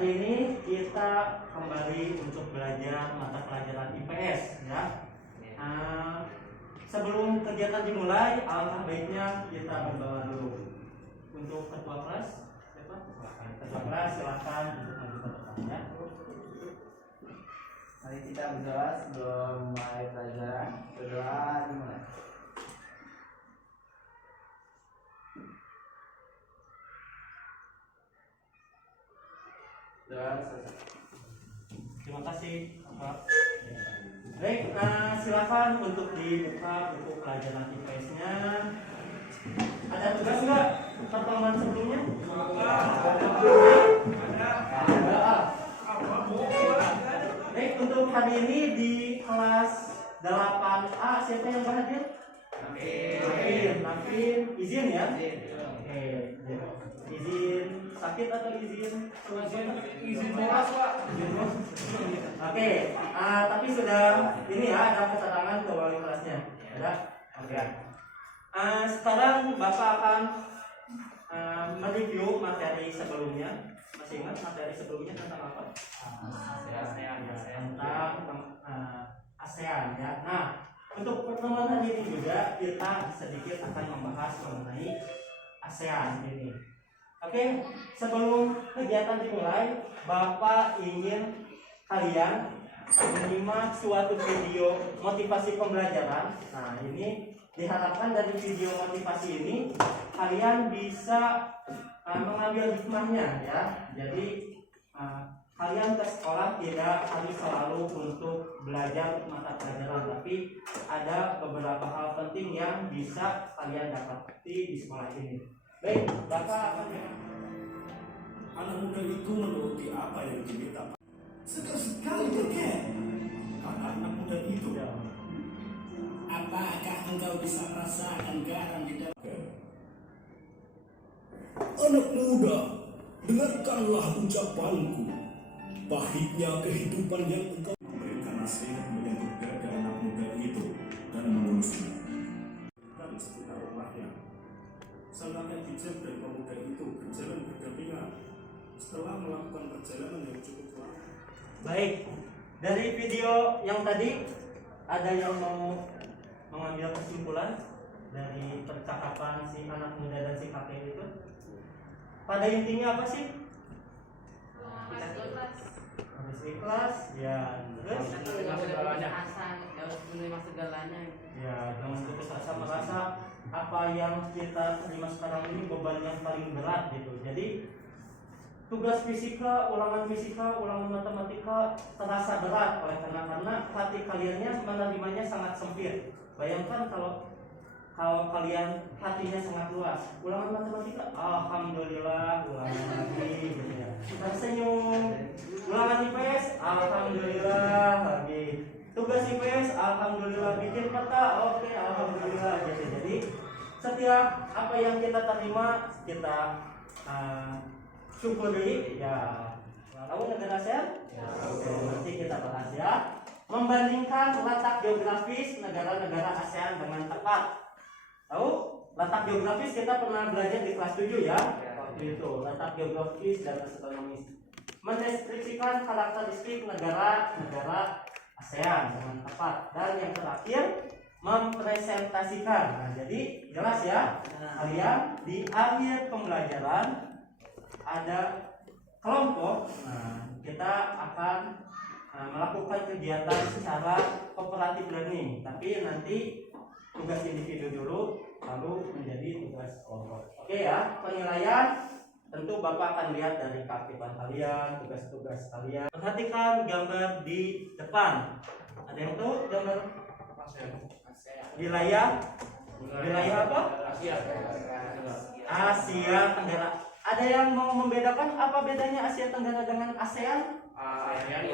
hari ini kita kembali untuk belajar mata pelajaran IPS ya. Sebelum kegiatan dimulai, alangkah baiknya kita berdoa dulu. Untuk ketua kelas, siapa? Ketua kelas silakan untuk maju ke depan ya. Mari kita berdoa sebelum mulai pelajaran. Berdoa dimulai. Doa selesai. Terima kasih Bapak. Baik, silakan untuk dibuka buku pelajaran IPS-nya. Ada tugas nggak pertemuan sebelumnya? Ada. Baik, untuk hari ini di kelas 8A siapa yang berhadir? Nafin, izin ya? Oke, izin sakit atau izin bolos Pak? Oke, tapi sudah ini ya, ada keterangan ke wali kelasnya. Ada? Oke. Sekarang Bapak akan mereview materi sebelumnya. Masih ingat materi sebelumnya tentang apa? Tentang ASEAN ya. Nah, untuk pertemuan hari ini juga kita sedikit akan membahas mengenai ASEAN ini. Oke, sebelum kegiatan dimulai, Bapak ingin kalian menyimak suatu video motivasi pembelajaran. Nah, ini diharapkan dari video motivasi ini kalian bisa mengambil hikmahnya ya. Jadi kalian ke sekolah tidak harus selalu untuk belajar mata pelajaran, tapi ada beberapa hal penting yang bisa kalian dapati di sekolah ini. Baik, Bapak akan anak muda itu menuruti apa yang diminta. Segar sekali Ken. Kata anak muda itu. Apakah engkau bisa merasakan garam di dalam? Anak muda, dengarkanlah ucapanku. Pahitnya kehidupan yang engkau memberikan nasihat menyangkut dada anak muda itu dan mengurusnya. Dari sekitar rumahnya, sang kakek bijak dan pemuda itu berjalan berdampingan setelah melakukan perjalanan yang cukup lama. Baik, dari video yang tadi ada yang mau mengambil kesimpulan dari percakapan si anak muda dan si kakek itu? Pada intinya apa sih? Harus ikhlas, ya. Terus? Ya, jangan putus asa, merasa apa yang kita terima sekarang ini beban yang paling berat gitu. Jadi tugas fisika, ulangan matematika terasa berat karena hati kaliannya menerimanya sangat sempit. Bayangkan kalau kalian hatinya sangat luas, ulangan matematika, alhamdulillah, ulangan lagi gitu ya. Tersenyum. Ulangan IPS, alhamdulillah lagi. Tugas IPS, alhamdulillah. Bikin peta, oke, alhamdulillah gitu. Jadi setiap apa yang kita terima kita syukuri ya. Kamu negara ASEAN? Ya. Oke, nanti kita bahas ya. Membandingkan letak geografis negara-negara ASEAN dengan tepat. Tahu? Letak geografis kita pernah belajar di kelas 7 ya. Waktu itu letak geografis dan astronomis. Mendeskripsikan karakteristik negara-negara ASEAN dengan tepat. Dan yang terakhir mempresentasikan. Nah, jadi jelas ya. Kalian di akhir pembelajaran ada kelompok. Nah, kita akan melakukan kegiatan secara cooperative learning, tapi nanti tugas individu dulu lalu menjadi tugas kelompok. Oke ya, penilaian tentu Bapak akan lihat dari keaktifan kalian, tugas-tugas kalian. Perhatikan gambar di depan. Ada yang tahu gambar wilayah apa? Asia Tenggara. Ada yang mau membedakan apa bedanya Asia Tenggara dengan ASEAN? Asia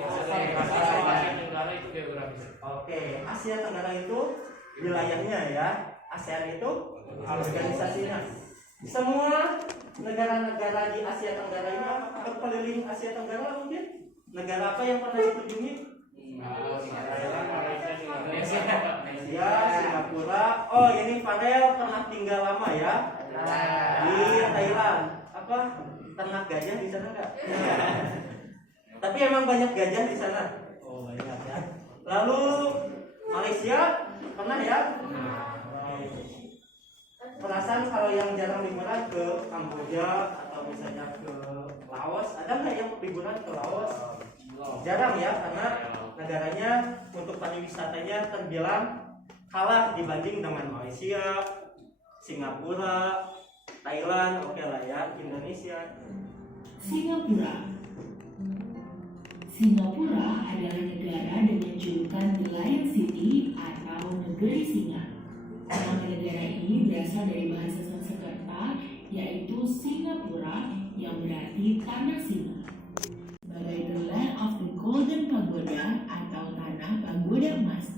Tenggara itu geografis. Oke, Asia Tenggara itu wilayahnya ya. ASEAN itu organisasinya. Semua negara-negara di Asia Tenggara ini berkeliling Asia Tenggara mungkin? Negara apa yang pernah dikunjungi? Malaysia, Singapura. Oh, ini Fadel pernah tinggal lama ya di Thailand. Apa ternak gajah di sana enggak? Tapi emang banyak gajah di sana. Oh banyak ya. Lalu Malaysia pernah ya? Perasaan kalau yang jarang liburan ke Kamboja atau misalnya ke Laos, ada nggak yang liburan ke Laos? Jarang ya, karena negaranya untuk pariwisatanya terbilang kalah dibanding dengan Malaysia, Singapura, Thailand, oke lah ya, Indonesia. Singapura adalah negara dengan julukan The Lion City atau negeri singa. Nama negara ini berasal dari bahasa Sanskerta, yaitu Singapura, yang berarti tanah singa. Sebagai the land of the golden pagoda atau tanah pagoda emas.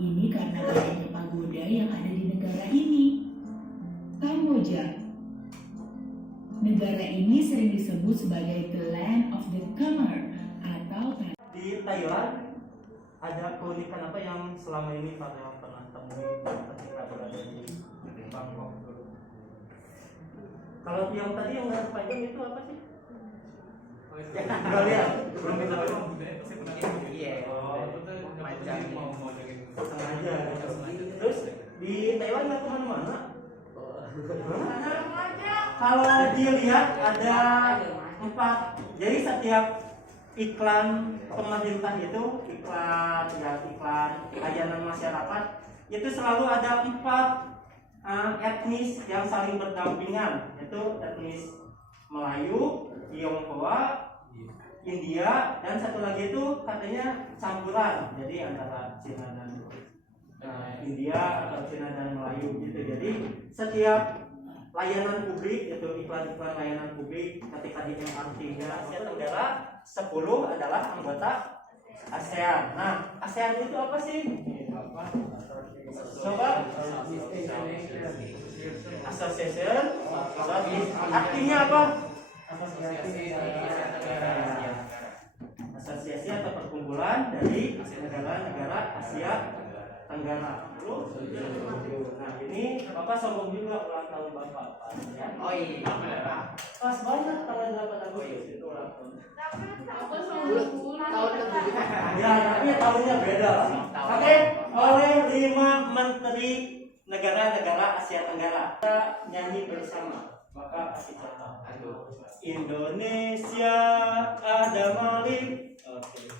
Ini karena banyaknya pagoda yang ada di negara ini. Kamboja. Negara ini sering disebut sebagai the land of the Khmer atau tanah. Di Thailand ada keunikan apa yang selama ini Pak yang pernah temui ketika berada di Bangkok dulu? Kalau yang tadi yang nggak panjang itu apa sih? Nggak lihat, belum kita lihat. Iya. Oh, Macam sengaja. Terus di Taiwan nggak kemana-mana. Kalau dilihat ada 4, jadi setiap iklan pemerintah itu iklan layanan masyarakat itu selalu ada 4 etnis yang saling berdampingan, yaitu etnis Melayu, Tionghoa, India, dan satu lagi itu katanya campuran, jadi antara Cina dan India atau Cina dan Melayu gitu. Jadi setiap layanan publik itu iklan-iklan layanan publik ketika di MRT-nya Asia Tenggara 10 adalah anggota ASEAN. Nah, ASEAN itu apa sih? Coba Association. Artinya apa? Asosiasi atau perkumpulan dari negara-negara Asia Tenggara. Nah, ini Bapak sombong juga ulang tahun Bapak. Ya. Oh iya. Pas banget tanggal 8 Agustus itu ulang tahun. Ya, tapi tahunnya beda. Oke, oleh 5 menteri negara-negara Asia Tenggara. Kita nyanyi bersama. Maka kasih contoh. Indonesia ada Malik. Oke.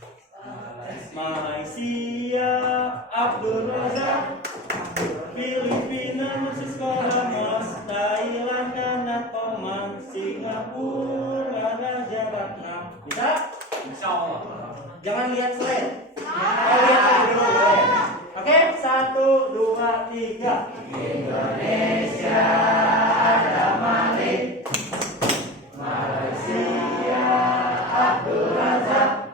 Malaysia Abdul Razak, Filipina Moses Kolamas, Thailand Kana Toman, Singapura Raja Ratna. Bisa? Insya Allah. Jangan lihat slide. Lihat slide dulu boleh. Oke, 1, 2, 3. Indonesia ada Malik, Malaysia Abdul Razak,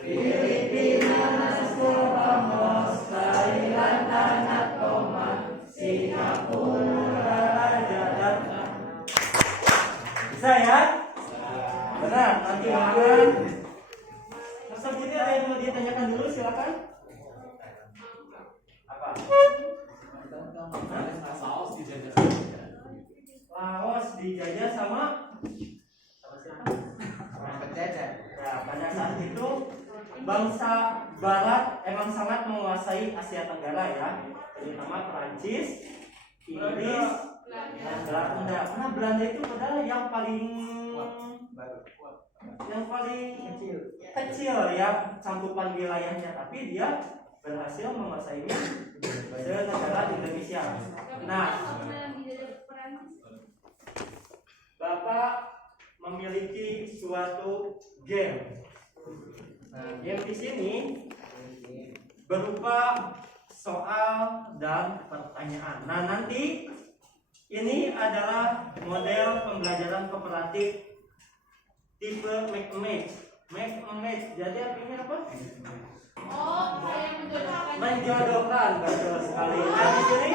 Filipina Moses Kolamas, Thailand Kana Toman, Singapura Raja Ratna. Bisa ya? Benar, nanti makan. Selanjutnya ada yang mau ditanyakan dulu, silakan. Apa? Laos dijajah sama siapa? Penjajah. Ya, pada saat itu bangsa Barat emang sangat menguasai Asia Tenggara ya, terutama Perancis, Inggris, dan Belanda. Karena Belanda itu padahal yang paling kecil ya cakupan wilayahnya, tapi dia berhasil menguasai negara Indonesia. Nah, Bapak memiliki suatu game. Nah, game di sini berupa soal dan pertanyaan. Nah, nanti ini adalah model pembelajaran kooperatif tipe make a match. Make a match. Jadi artinya apa? Menjodohkan, betul sekali. Nah, di sini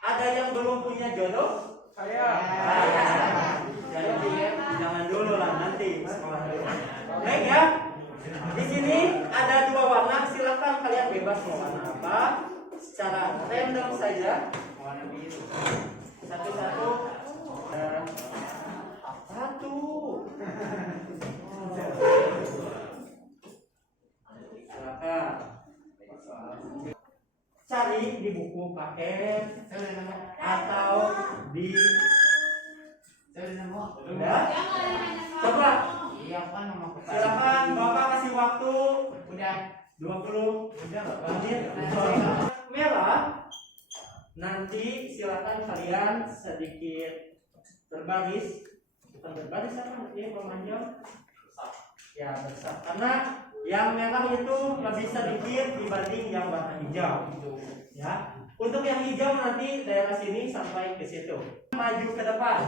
ada yang belum punya jodoh? Saya. Jadi jangan dulu lah, nanti sekolah dulu. Baik ya. Di sini ada 2 warna, silakan kalian bebas mau warna apa, secara random saja. Warna biru. Satu-satu. Apa tuh? cari di buku paket atau di udah? Coba. Iya kan mau ke Silakan Bapak kasih waktu. Udah 20 menit. Merah. Nanti silakan kalian sedikit berbaris. Bukan berbaris apa? Ini pemanjang. Ya besar. Karena yang merah itu lebih sedikit dibanding yang warna hijau. Ya. Untuk yang hijau nanti daerah sini sampai ke situ. Maju ke depan.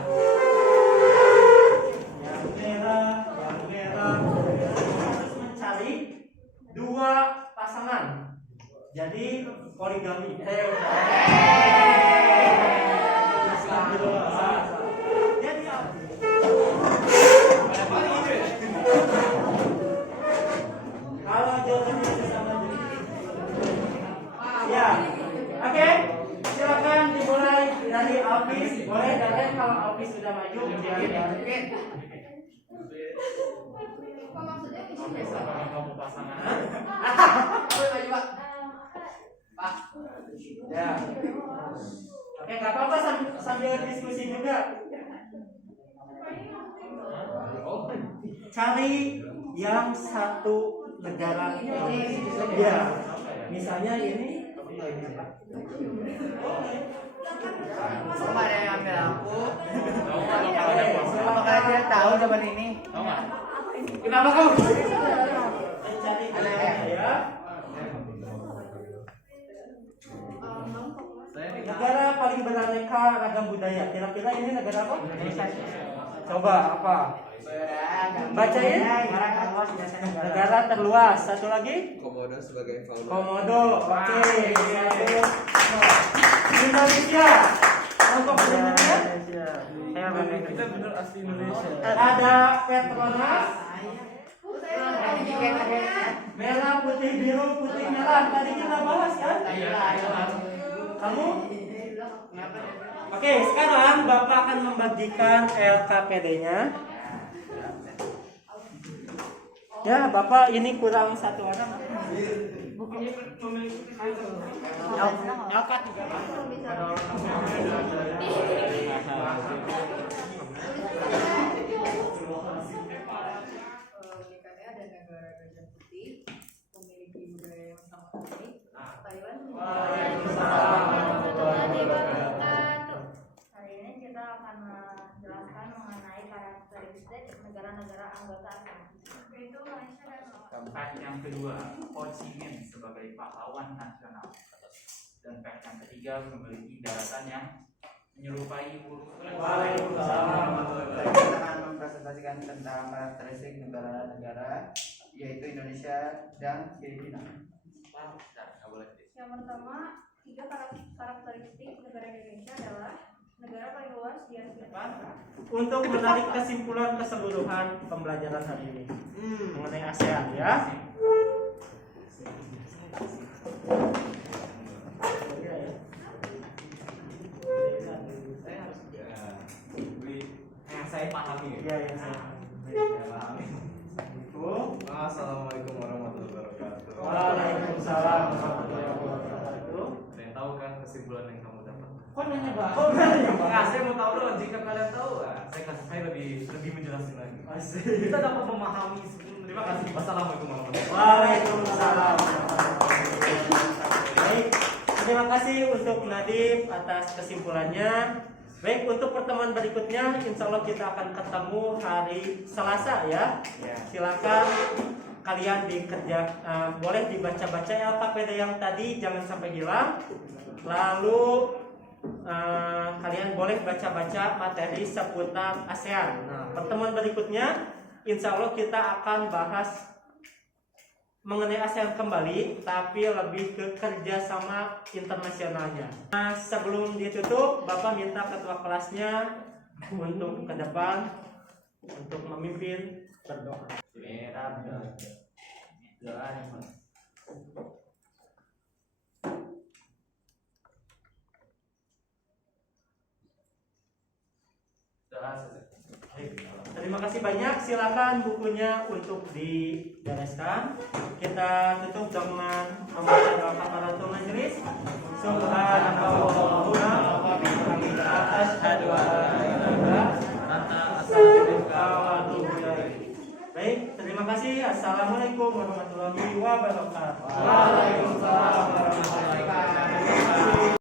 Yang merah. Harus mencari dua pasangan. Jadi origami. Jadi kalau jawabannya sama ya, oke. Silakan dimulai dari Alvis. Boleh Daden kalau Alvis sudah maju. Oke, sama kamu pasangan. Ya. Oke, nggak apa-apa sambil diskusi juga. Cari yang satu negara. Ya. Misalnya ini. Sama ada yang ambil aku. Apakah dia tahu zaman ini? Tahu nggak? Kenapa kamu? Mencari ya. Negara paling beraneka ragam budaya. Kira-kira ini negara apa? Coba apa? Bacain. Negara terluas. Satu lagi? Komodo sebagai fauna. Komodo. Oke. Indonesia. Kelompok Indonesia. Kita bener asli Indonesia. Ada Petronas. Merah, putih, biru, putih, merah. Tadi kita bahas kan? Kamu? Oke, sekarang Bapak akan membagikan LKPD-nya. Ya, Bapak ini kurang satu orang. Nyokat juga. ada negara gajah putih, memiliki budaya yang sangat unik. Thailand. Hari ini kita akan menjelaskan mengenai karakteristik negara-negara anggota ASEAN. Yaitu Malaysia dan Fact yang kedua, Ho Chi Minh sebagai pahlawan nasional. Dan fact yang ketiga, memiliki daratan yang menyerupai huruf. Waalaikumsalam. Kita akan mempresentasikan tentang karakteristik negara-negara, yaitu Indonesia dan Filipina. Yang pertama, tiga karakteristik negara Indonesia adalah negara paling luas di Asia. Untuk menarik kesimpulan keseluruhan pembelajaran hari ini mengenai ASEAN ya. Yang saya pahami. Iya, yang saya pahami. Assalamualaikum warahmatullahi wabarakatuh. Waalaikumsalam warahmatullahi wabarakatuh. Saya tahu kan kesimpulan yang kamu dapat. Kok nanya Pak? Oh, nanya Pak. Nah, saya mau tahu dong, jika kalian tahu, saya lebih menjelaskan lagi. Asik. Kita dapat memahami. Terima kasih. Wassalamualaikum warahmatullahi wabarakatuh. Waalaikumsalam. Baik, terima kasih untuk Nadif atas kesimpulannya. Baik, untuk pertemuan berikutnya, insya Allah kita akan ketemu hari Selasa ya. Silakan kalian boleh dibaca-baca LKPD yang tadi, jangan sampai hilang. Lalu kalian boleh baca-baca materi seputar ASEAN. Nah, pertemuan berikutnya, insya Allah kita akan bahas mengenai ASEAN kembali, tapi lebih ke kerjasama internasionalnya. Nah, sebelum ditutup, Bapak minta ketua kelasnya untuk ke depan untuk memimpin berdoa. Terima kasih banyak. Silakan bukunya untuk dibereskan. Kita tutup dengan membaca doa kafaratul majelis. Subhanakallahumma wa bihamdika asyhadu an la ilaha illa anta astaghfiruka wa atubu ilaik. Baik, terima kasih. Assalamualaikum warahmatullahi wabarakatuh. Waalaikumsalam warahmatullahi wabarakatuh.